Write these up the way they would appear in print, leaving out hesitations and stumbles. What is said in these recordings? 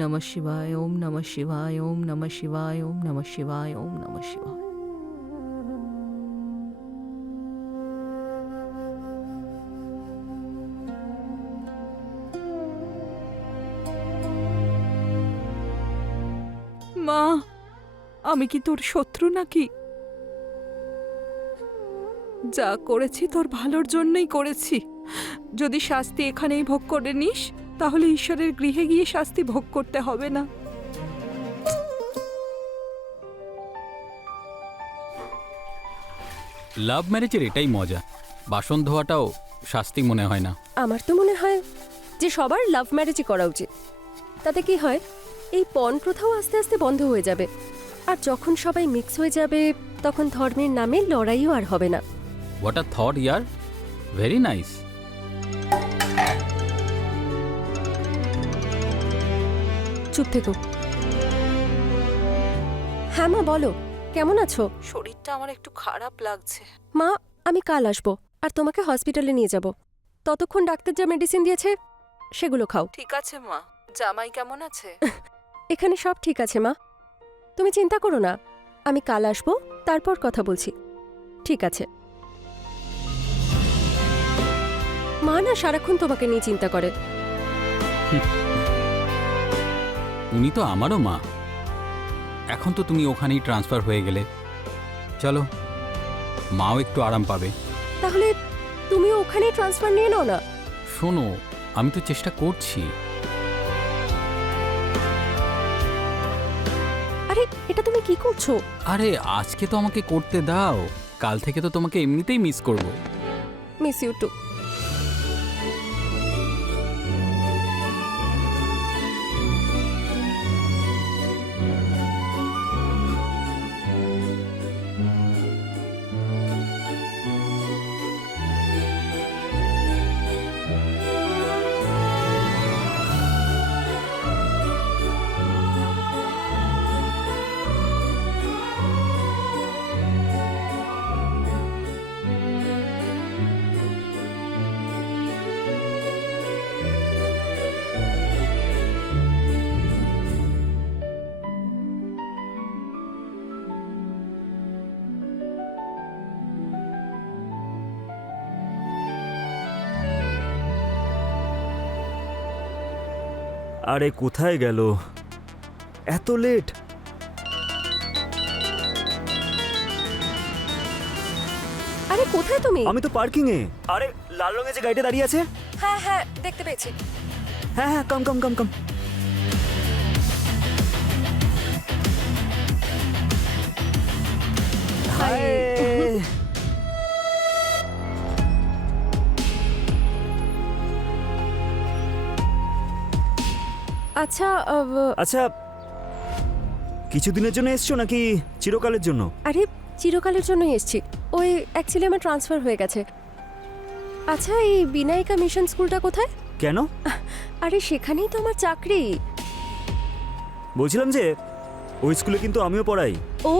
নমঃ শিবায়, ওম নমঃ শিবায়, ওম নমঃ শিবায়, ওম নমঃ শিবায়, ওম নমঃ শিবায়। মা, আমি কি তোর শত্রু নাকি? যা করেছি তোর ভালোর জন্যই করেছি। যদি শাস্তি এখানেই ভোগ করে নিস, তাহলে ঈশ্বরের গৃহে গিয়ে শাস্তি ভোগ করতে হবে না। লাভ ম্যারেজের এটাই মজা, বাসন ধোয়াটাও শাস্তি মনে হয় না। আমার তো মনে হয় যে সবার লাভ ম্যারেজই করা উচিত। তাতে কি হয়, এই পণ প্রথাও আস্তে আস্তে বন্ধ হয়ে যাবে। আর যখন সবাই মিক্স হয়ে যাবে, তখন ধর্মের নামে লড়াইও আর হবে না। What a thought year, very nice. চুপ থেকো। হ্যাঁ মা, বলো কেমন আছো? শরীরটা আমার একটু খারাপ লাগছে। মা, আমি কাল আসবো আর তোমাকে হসপিটালে নিয়ে যাব। ততক্ষণ ডাক্তার যা মেডিসিন দিয়েছে সেগুলো খাও। ঠিক আছে মা। জামাই কেমন আছে? এখানে সব ঠিক আছে মা, তুমি চিন্তা করো না। আমি কাল আসবো, তারপর কথা বলছি। ঠিক আছে। মা না সারাক্ষণ তোমাকে নিয়ে চিন্তা করে। উনি তো আমারও মা। এখন তো তুমি ওখানেই ট্রান্সফার হয়ে গেলে, চলো মাও একটু আরাম পাবে। তাহলে তুমিও ওখানেই ট্রান্সফার নিয়ে নাও না। শোনো, আমি তো চেষ্টা করছি। আরে এটা তুমি কি করছো? আরে আজকে তো আমাকে করতে দাও, কাল থেকে তো তোমাকে এমনিতেই মিস করব। Miss you too. আরে কোথায় গেল, এত লেট? আরে কোথায় তুমি? আমি তো পার্কিং এ। আরে লাল রঙের যে গাড়িটা দাঁড়িয়ে আছে। হ্যাঁ হ্যাঁ, দেখতে পেয়েছি। হ্যাঁ হ্যাঁ, কাম কাম কাম কাম। হাই। আচ্ছা আচ্ছা, কিছুদিনের জন্য এসছো নাকি চিরকালের জন্য? আরে চিরকালের জন্যই এসছি। ওই অ্যাকচুয়ালি আমার ট্রান্সফার হয়ে গেছে। আচ্ছা, এই বিনায়িকা মিশন স্কুলটা কোথায়? কেন? আরে সেখানেই তো আমার চাকরি। বলছিলাম যে ওই স্কুলে কিন্তু আমিও পড়াই। ও,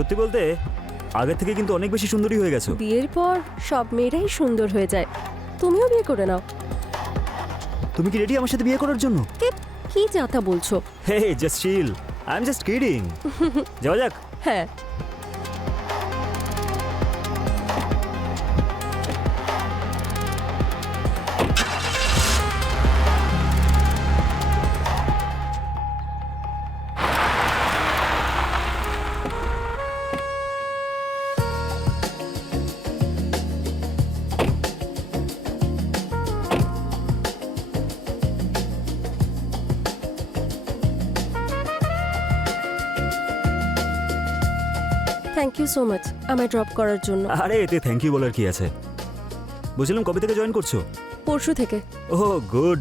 সত্যি বলতে আগের থেকে কিন্তু অনেক বেশি সুন্দরী হয়ে গেছো। বিয়ের পর সব মেয়েরাই সুন্দর হয়ে যায়। তুমিও বিয়ে করে নাও। তুমি কি রেডি আমার সাথে বিয়ে করার জন্য? কি যাতা বলছো? Hey just chill, I am just kidding. যাওয়া যাক। হ্যাঁ। থ্যাংক ইউ সো মাচ আমায় ড্রপ করার জন্য। আরে এতে থ্যাংক ইউ বলার কি আছে। বলছিলাম কবে থেকে জয়েন করছো? পরশু থেকে। ওহ গুড,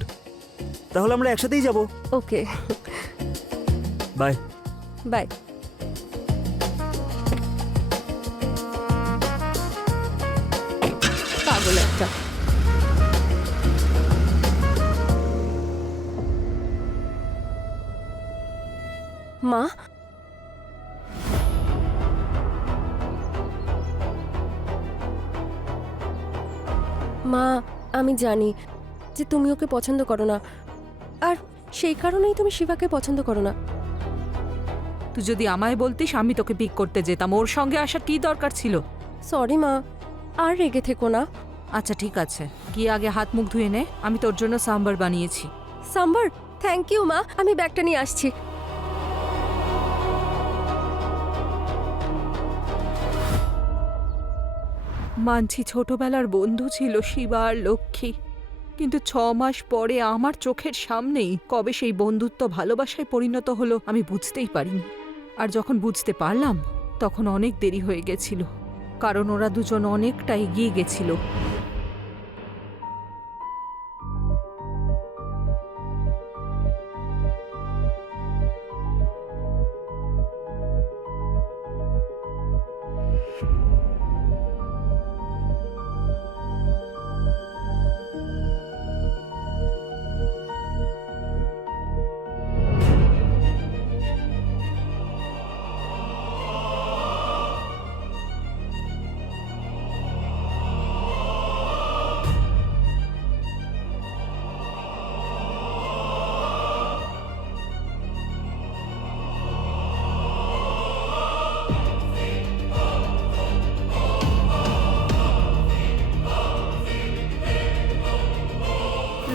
তাহলে আমরা একসাথেই যাব। ওকে, বাই বাই। পাগল একটা। মা, মা, আমি জানি যে তুমি ওকে পছন্দ করো না, আর সেই কারণেই তুমি শিবাকে পছন্দ করো না। তুই যদি আমায় বলতিস আমি তোকে পিক করতে যেতাম, ওর সঙ্গে আসা কি দরকার ছিল? সরি মা, আর রেগে থেকো না। আচ্ছা ঠিক আছে, গিয়ে আগে হাত মুখ ধুয়ে নে, আমি তোর জন্য সাম্বার বানিয়েছি। সাম্বার? থ্যাংক ইউ মা, আমি ব্যাগটা নিয়ে আসছি। মানছি ছোটবেলার বন্ধু ছিল শিবা আর লক্ষ্মী, কিন্তু 6 মাস পরে আমার চোখের সামনেই কবে সেই বন্ধুত্ব ভালোবাসায় পরিণত হলো আমি বুঝতেই পারিনি। আর যখন বুঝতে পারলাম তখন অনেক দেরি হয়ে গেছিল, কারণ ওরা দুজন অনেকটা এগিয়ে গেছিল।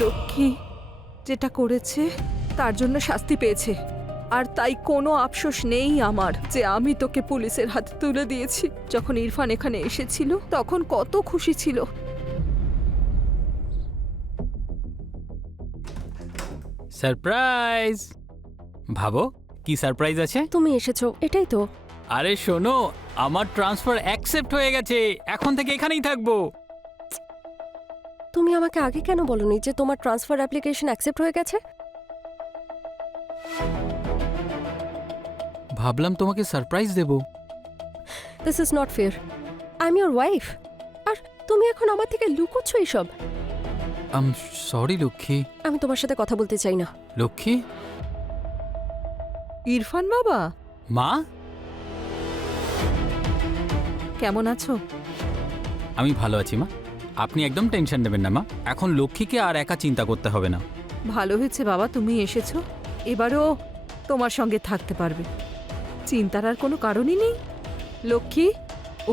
লক্ষ্মী যেটা করেছে তার জন্য শাস্তি পেয়েছে, আর তাই কোনো আফসোস নেই আমার যে আমি তোকে পুলিশের হাতে তুলে দিয়েছি। যখন ইরফান এখানে এসেছিল তখন কত খুশি ছিল। সারপ্রাইজ! ভাবো কি সারপ্রাইজ আছে। তুমি এসেছো, এটাই তো। আরে শোনো, আমার ট্রান্সফার অ্যাকসেপ্ট হয়ে গেছে, এখন থেকে এখানেই থাকবো। তুমি আমাকে আগে কেন বলনি যে তোমার ট্রান্সফার অ্যাপ্লিকেশন অ্যাকসেপ্ট হয়ে গেছে? ভাবলাম তোমাকে সারপ্রাইজ দেব। This is not fair. I am your wife, আর তুমি এখন আমার থেকে লুকোচ্ছ এইসব। সরি লক্ষ্মী। আমি তোমার সাথে কথা বলতে চাই না। লক্ষ্মী। ইরফান বাবা, মা, কেমন আছো? আমি ভালো আছি মা, আপনি একদম টেনশন নেবেন না মা, এখন লক্ষ্মীকে আর একা চিন্তা করতে হবে না। ভালো হয়েছে বাবা তুমি এসেছো, এবারও তোমার সঙ্গে থাকতে পারবে, চিন্তার আর কোনো কারণই নেই। লক্ষ্মী,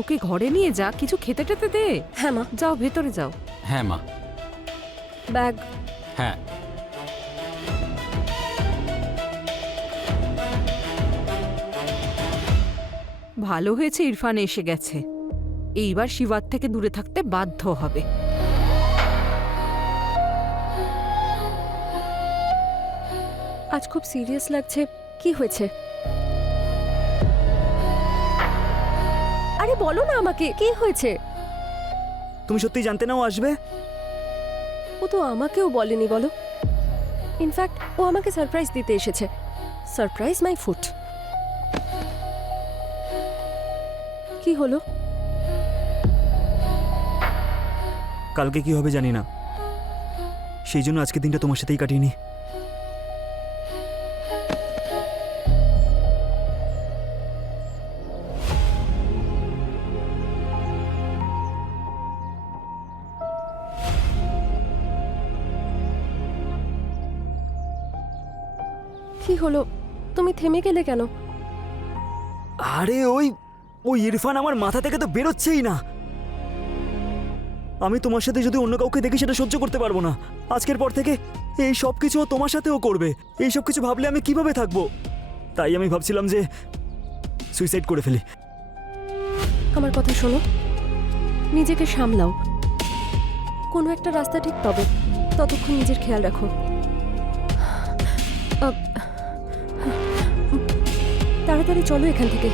ওকে ঘরে নিয়ে যা, কিছু খেতে টেতে দে। হ্যাঁ মা। যাও ভেতরে যাও। হ্যাঁ মা। ব্যাগ। হ্যাঁ। ভালো হয়েছে ইরফান এসে গেছে, এইবার শিবার থেকে দূরে থাকতে বাধ্য হবে। আজ খুব সিরিয়াস লাগছে, কি হয়েছে? আরে বলো না আমাকে, কি হয়েছে? তুমি সত্যি জানতে না ও আসবে? ও তো আমাকেও বলেনি বলো। ইনফ্যাক্ট ও আমাকে সারপ্রাইজ দিতে এসেছে। Surprise my foot. কি হলো? কালকে কি হবে জানি না, সেই জন্য আজকের দিনটা তোমার সাথেই কাটিয়ে নি। কি হলো? তুমি থেমে গেলে কেন? আরে ওই ইরফান আমার মাথা থেকে তো বেরোচ্ছেই না। আমি তোমার সাথে যদি অন্য কাউকে দেখি সেটা সহ্য করতে পারবো না। আজকের পর থেকে এই সব কিছু ও তোমার সাথেও করবে। এই সব কিছু ভাবলে আমি কিভাবে থাকবো? তাই আমি ভাবছিলাম যে সুইসাইড করে ফেলি। আমার কথা শোনো, নিজেকে সামলাও, কোনো একটা রাস্তা ঠিক পাবো, ততক্ষণ নিজের খেয়াল রাখো। তাড়াতাড়ি চলো এখান থেকে,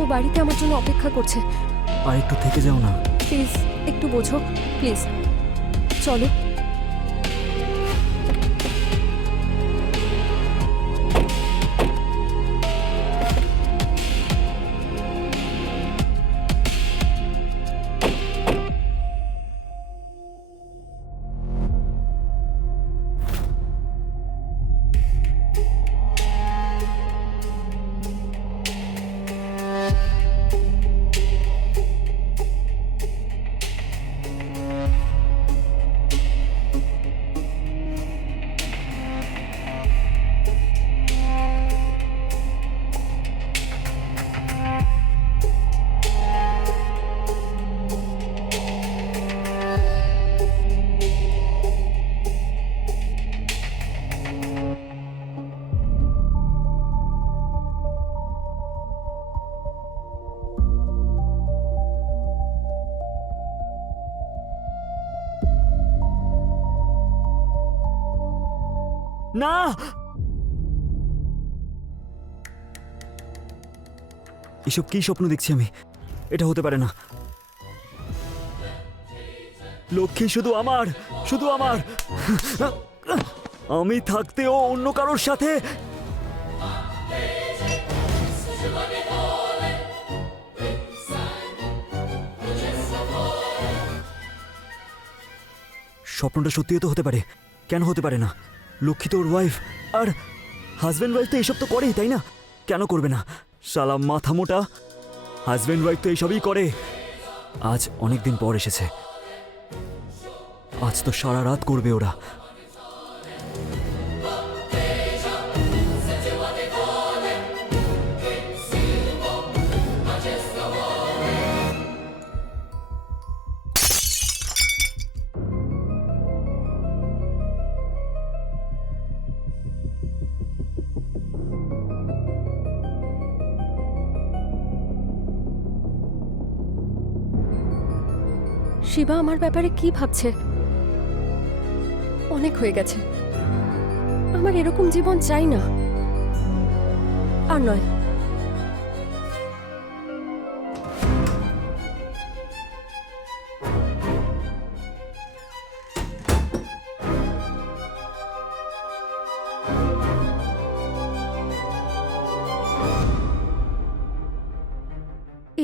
ও বাড়িতে আমার জন্য অপেক্ষা করছে। আর একটু থেকে যাও না প্লিজ, একটু বোঝো প্লিজ, চলো। না, এসব কি স্বপ্ন দেখছি আমি? এটা হতে পারে না। লক্ষ্মী শুধু আমার, শুধু আমার। আমি থাকতেও অন্য কারোর সাথে। স্বপ্নটা সত্যিও তো হতে পারে, কেন হতে পারে না? লক্ষ্মী তো ওর ওয়াইফ, আর হাজব্যান্ড ওয়াইফ তো এইসব তো করেই, তাই না? কেন করবে না? শালা মাথা মোটা, হাজব্যান্ড ওয়াইফ তো এইসবই করে। আজ অনেক দিন পর এসেছে, আজ তো সারা রাত করবে ওরা। শিবা আমার ব্যাপারে কি ভাবছে? অনেক হয়ে গেছে, আমার এরকম জীবন চাই না। আর নয়,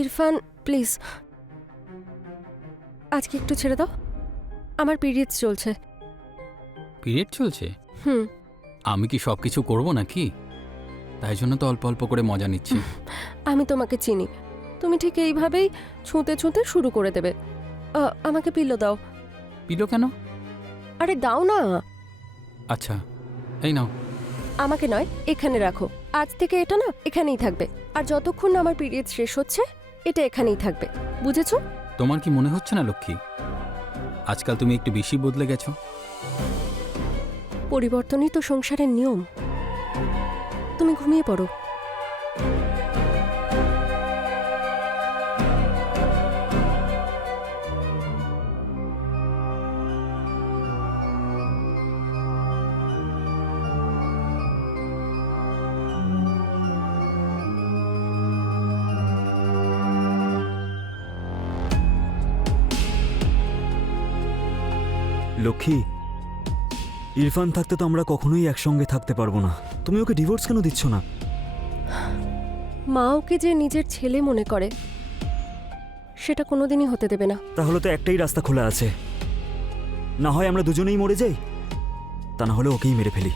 ইরফান প্লিজ আজকে একটু ছেড়ে দাও, আমার পিরিয়ডস চলছে। পিরিয়ড চলছে? হুম। আমি কি সব কিছু করবো নাকি? তাই জন্য তো অল্প অল্প করে মজা নিচ্ছি। আমি তোমাকে চিনি, তুমি ঠিক এইভাবেই ছুঁতে ছুঁতে শুরু করে দেবে। আমাকে পিলো দাও। পিলো কেন? আরে দাও না। আচ্ছা, এই নাও। আমাকে নয়, এখানে রাখো। আজ থেকে এটা না এখানেই থাকবে, আর যতক্ষণ না আমার পিরিয়ড শেষ হচ্ছে এটা এখানেই থাকবে, বুঝেছো? তোমার কি মনে হচ্ছে না লক্ষ্মী, আজকাল তুমি একটু বেশি বদলে গেছো? পরিবর্তনই তো সংসারের নিয়ম। তুমি ঘুমিয়ে পড়ো। লক্ষ্মী, ইরফান থাকতে তো আমরা কখনোই একসঙ্গে থাকতে পারবো না। তুমি ওকে ডিভোর্স কেন দিচ্ছ না? মা ওকে যে নিজের ছেলে মনে করে সেটা কোনোদিনই হতে দেবে না। তাহলে তো একটাই রাস্তা খোলা আছে, না হয় আমরা দুজনেই মরে যাই, তা না হলে ওকেই মেরে ফেলি।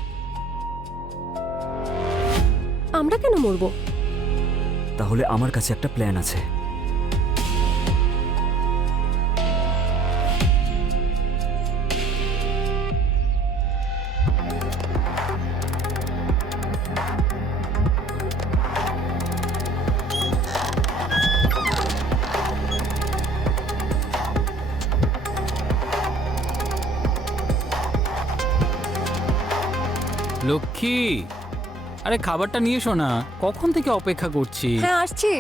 আমরা কেন মরবো? তাহলে আমার কাছে একটা প্ল্যান আছে। লক্ষ্মী, আরে খাবারটা নিয়ে এসো না, কখন থেকে অপেক্ষা করছি। হ্যাঁ আসছি।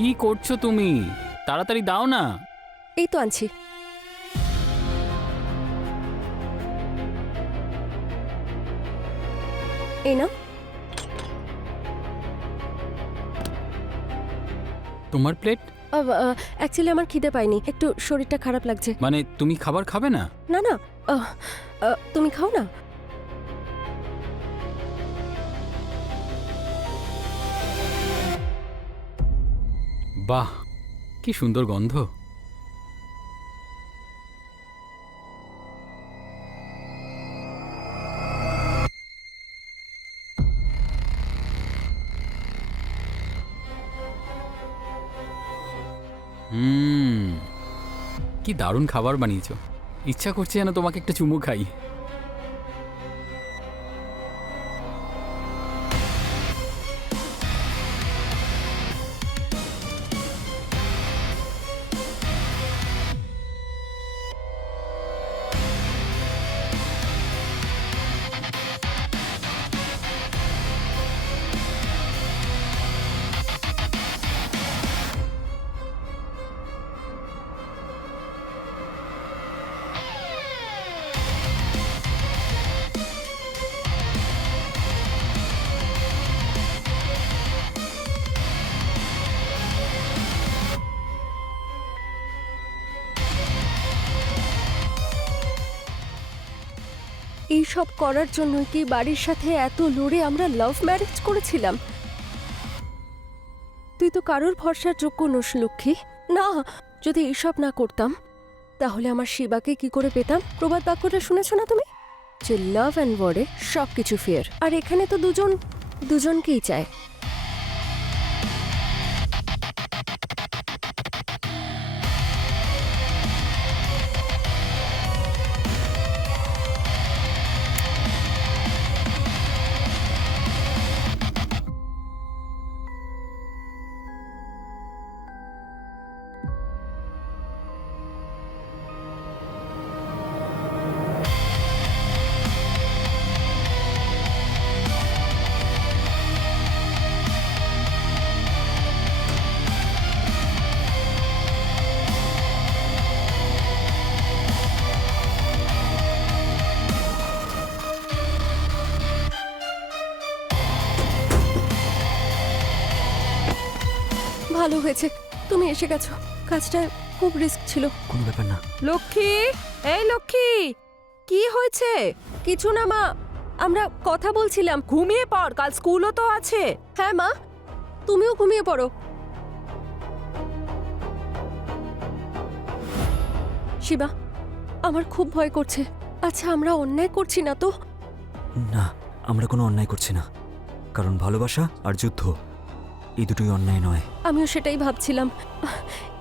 কি করছো তুমি? তাড়াতাড়ি দাও না। এই তো আনছি। এই না। তোমার প্লেট? অ্যাকচুয়ালি আমার খিদে পাইনি, একটু শরীরটা খারাপ লাগছে। মানে তুমি খাবার খাবে না? না না, তুমি খাও না। বাহ, কি সুন্দর গন্ধ। কি দারুণ খাবার বানিয়েছো, ইচ্ছা করছে যেন তোমাকে একটা চুমু খাই। এই সব করার জন্য কি বাড়ির সাথে এত লড়ে আমরা লাভ ম্যারেজ করেছিলাম? তুই তো কারোর ভরসার যোগ্য নোস লক্ষ্মী। না, যদি এইসব না করতাম তাহলে আমার শিবাকে কি করে পেতাম? প্রবাদ বাক্যটা শুনেছ না তুমি, যে লাভ অ্যান্ড ওয়ার্ডে সব কিছু ফেয়ার। আর এখানে তো দুজনকেই চায়। ভালো হয়েছে তুমি এসে গেছো, কাজটা খুব রিস্ক ছিল। কোনো ব্যাপার না। লক্ষ্মী, এই লক্ষ্মী, কি হয়েছে? কিছু না মা, আমরা কথা বলছিলাম। ঘুমিয়ে পড়, কাল স্কুলও তো আছে। হ্যাঁ মা, তুমিও ঘুমিয়ে পড়ো। শিবা, আমার খুব ভয় করছে। আচ্ছা, আমরা অন্যায় করছি না তো? না, আমরা কোনো অন্যায় করছি না, কারণ ভালোবাসা আর যুদ্ধ এই দুটোই অন্যায় নয়। আমিও সেটাই ভাবছিলাম।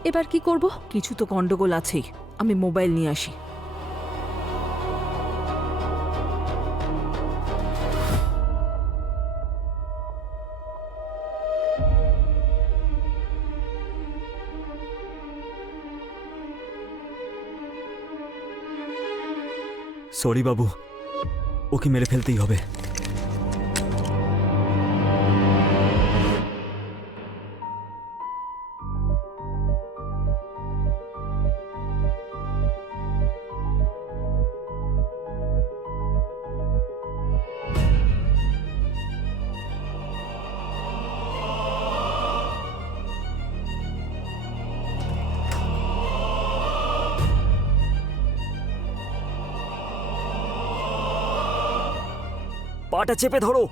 এবার কি করব? কিছু তো গন্ডগোল আছেই, আমি মোবাইল নিয়ে আসি। সরি বাবু, ওকে মেরে ফেলতেই হবে। পাটা চেপে ধরো।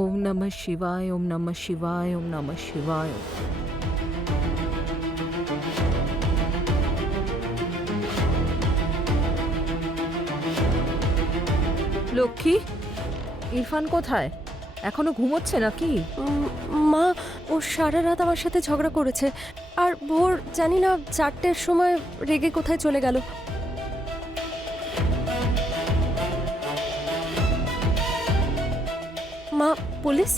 ওম নমঃ শিবায়, ওম নমঃ শিবায়, ওম নমঃ শিবায়। লক্ষ্মী, ইরফান কোথায়? এখনো ঘুমোচ্ছে নাকি? মা, ও সারা রাত আমার সাথে ঝগড়া করেছে, আর ভোর জানি না 4টের সময় রেগে কোথায় চলে গেল। মা, পুলিশ?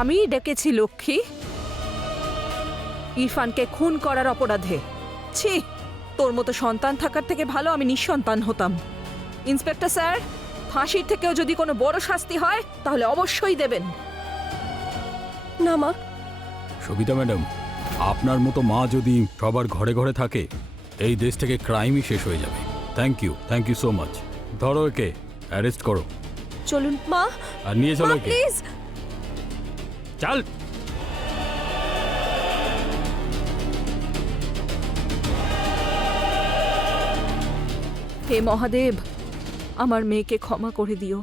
আমি ডেকেছি লক্ষ্মী, ইরফানকে খুন করার অপরাধে। ছি, তোর মতো সন্তান থাকার থেকে ভালো আমি নিঃসন্তান হতাম। ইন্সপেক্টর স্যার, ফাঁসির থেকেও যদি কোনো বড় শাস্তি হয় তাহলে অবশ্যই দেবেন। না মা। সবিতা ম্যাডাম, আপনার মতো মা যদি সবার ঘরে ঘরে থাকে, এই দেশ থেকে ক্রাইমই শেষ হয়ে যাবে। Thank you so much. ধরো একে, অ্যারেস্ট করো। চলুন মা, আর নিয়ে চলো একে। প্লিজ। চল। হে মহাদেব, আমার মেয়েকে ক্ষমা করে দিও।